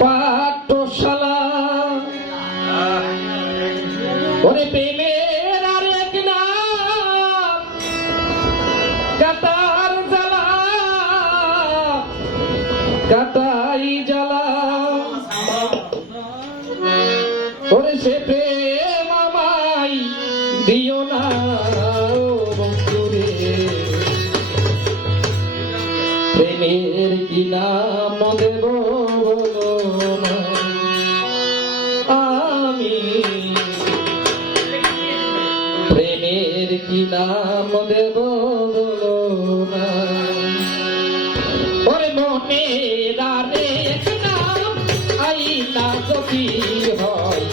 পাঠশালা ওরে প্রেমের আরেক নাম কাটার জ্বালা, কাটাই জ্বালা ওরে সে প্রেম আমায় দিও না বন্ধুরে। প্রেমের কি নাম দেব না আমি, প্রেমের কি নাম দেব না। ওরে মনে দারে এক নাম আইনা যদি হয়,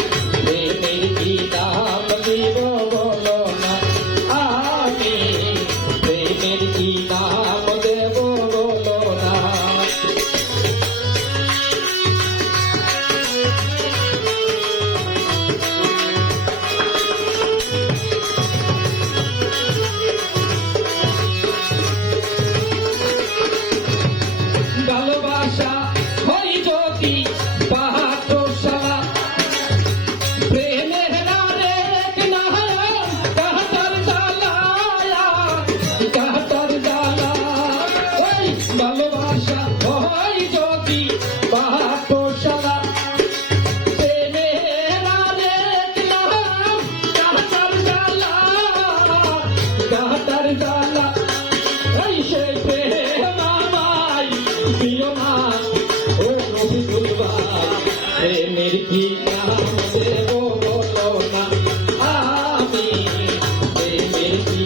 প্রেমের কি নাম দেব বলো না আমি, প্রেমের কি নাম দেব বলো না। ভালোবাসা হই যদি পাঠশালা, প্রেমের আরেক নাম কাটার জ্বালা, কাটার জ্বালা। ওই ভালোবাসা হই যদি পাঠশালা, প্রেমের আরেক নাম কাটার জ্বালা, কাটার জ্বালা। ওই সে প্রেম আমায় দিও না ও রবিউল ভাই, প্রেমের কি নাম দেব বলো না আমি, প্রেমের কি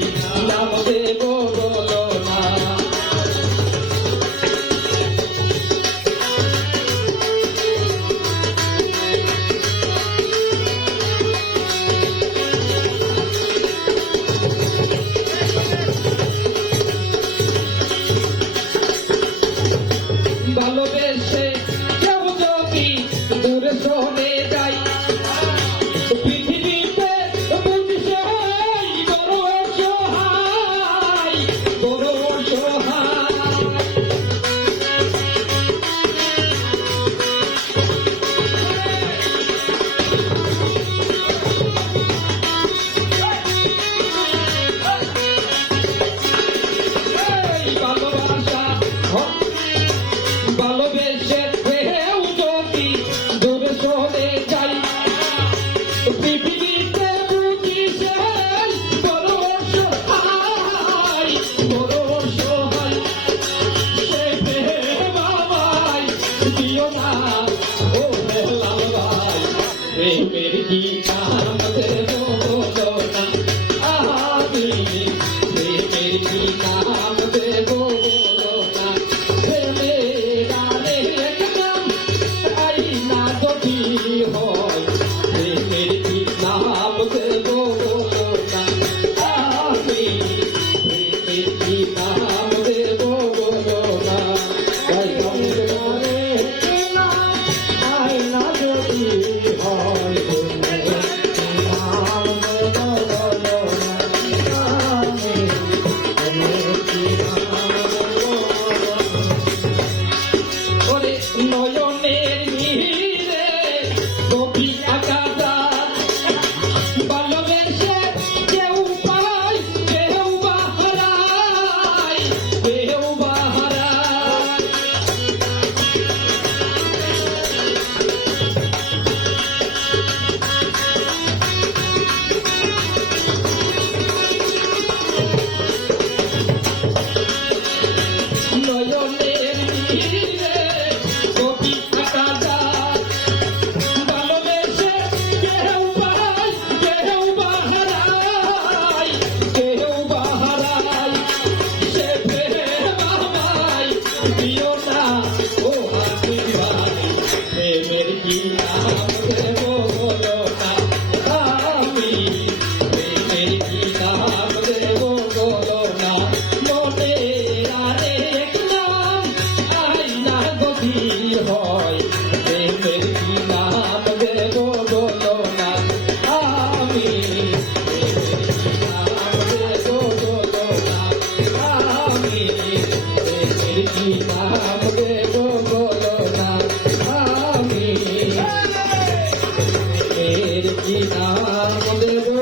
নাম দেব বলো না। ভালোবেসে কেউ যদি দূরে চলে যায়, পৃথিবীতে বুঝছে বড় অসহায়, বড় অসহায়। এই ভালোবাসা ভালোবেসে কেউ যদি দূরে চলে যায়, পৃথিবীতে বুঝিছে বড় অসহায়, বড় অসহায়। সে প্রেম আমায় দিও না ও বেলাল ভাই, প্রেমের কি নাম দেব বলো না আমি, প্রেমের কি নাম দেব বলো না। প্রেমের আরেক নাম আইনা যদি হয়, প্রেমের কি নাম দেব বলো না আমি, প্রেমের কি নাম দেব বলো না। তাই প্রেমের নাম আইনা যদি হয়, প্রেমের কি নাম দেব বলো না আমি, প্রেমের কি নাম দেব বলো না। ওরে নয়নের নীরে কবি আকাশা, ভালোবেসে কেউ পায় কেউ বা হারায়, কেউ বা হারায়। নয়নের নীরে কবি আকাশা, ভালোবেসে কেউ পায় কেউ বা হারায়, কেউ বা হারায়। সে প্রেম আমায় দিও না ও হাসির ভাই, প্রেমের কি নাম দেব বলো না আমি, প্রেমের কি নাম দেব বলো না। মনে আরেক নাম আইনা যদি হয়, প্রেমের কি নাম দেব বলো না আমি, প্রেমের কি নাম দেব বলো না আমি, প্রেমের কি নাম দেব বলো না। তার মধ্যে